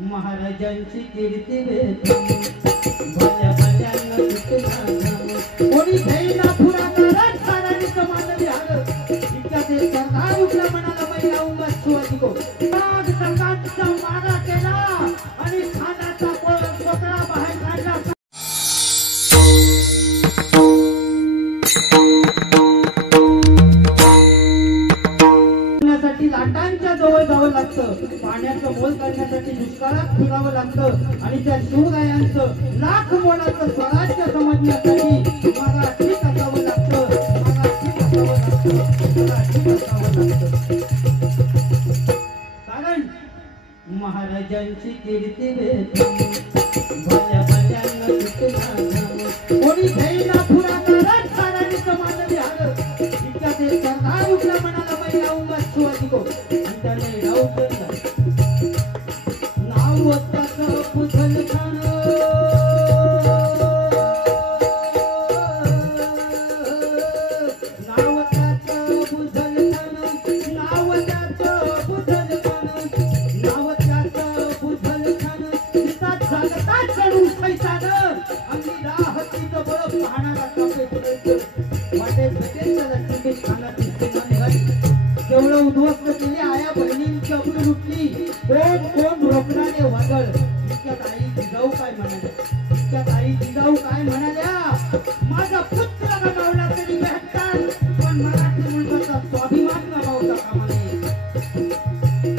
महाराजांची कीर्ती भल्या भल्यांना कोणी घेईना पुराकारात साराने कमाल झालं इतक्या ते सरदार उठला म्हणाला महिला उगाच शिवाजी को नाग सरकारचा मारा केला आणि खानाचा कोकळा बाहेर काढला लाटांच्या जवळ जावं लागतं पाण्याचं मोल करण्यासाठी दुष्काळात फिरावं लागतं आणि त्या शिवरायांचं लाख मोलाचं स्वराज्य समजण्यासाठी मराठीत असावं लागतं कारण महाराजांची कीर्ती भल्या भल्यांना कोणी घेईना पुराकारात साराने कमाल झालं इतक्या ते सरदार उठला म्हणाला महिला उगाच शिवाजी को अंतने नाव होतं पुधल खान नाव त्याचं पुधल खान नाव त्याचं पुधल खान नाव त्याचं पुधल खान तिथं जगतात चढू पैसानं आणि राहतीचं बळ पाहणारा कापे वाटे भेटेल लक्ष्मी खानाची सेना निघाली तेवढं उद्ध्वस्त केले आया बहिणींची अब्रू लुटली कोण रोकणारे वादळ इतक्यात आई जिजाऊ काय म्हणाल्या माझा पुत्र गमावला तरी भेटतात पण मराठी मुलगाचा स्वाभिमान गमावता कामा नये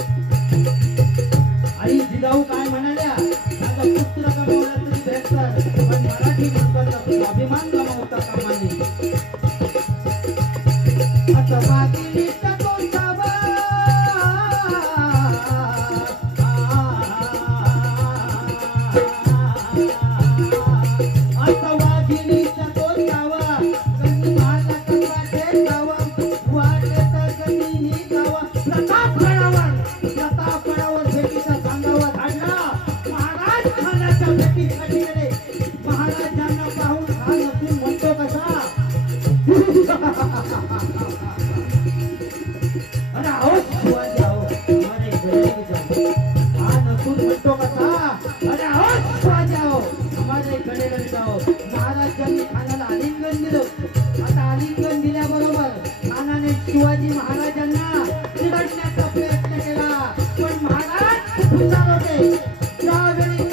आई जिजाऊ काय म्हणाल्या माझा पुत्र गमावला तरी भेटतात पण मराठी मुलगाचा स्वाभिमान गमावता कामा नये आता बाकी महाराजांना पाहून हा नसून म्हणतो कसा अरे आओ शिवाजी आओ हमारे घरे जाओ हा नसून म्हणतो कसा अरे आओ शिवाजी आओ हमारे घरे जाओ महाराजांनी खानाला आलिंगन दिलं आता आलिंगन दिल्याबरोबर खानाने शिवाजी महाराजांना चिरडण्याचा प्रयत्न केला पण महाराज हुशार होते त्यावेळी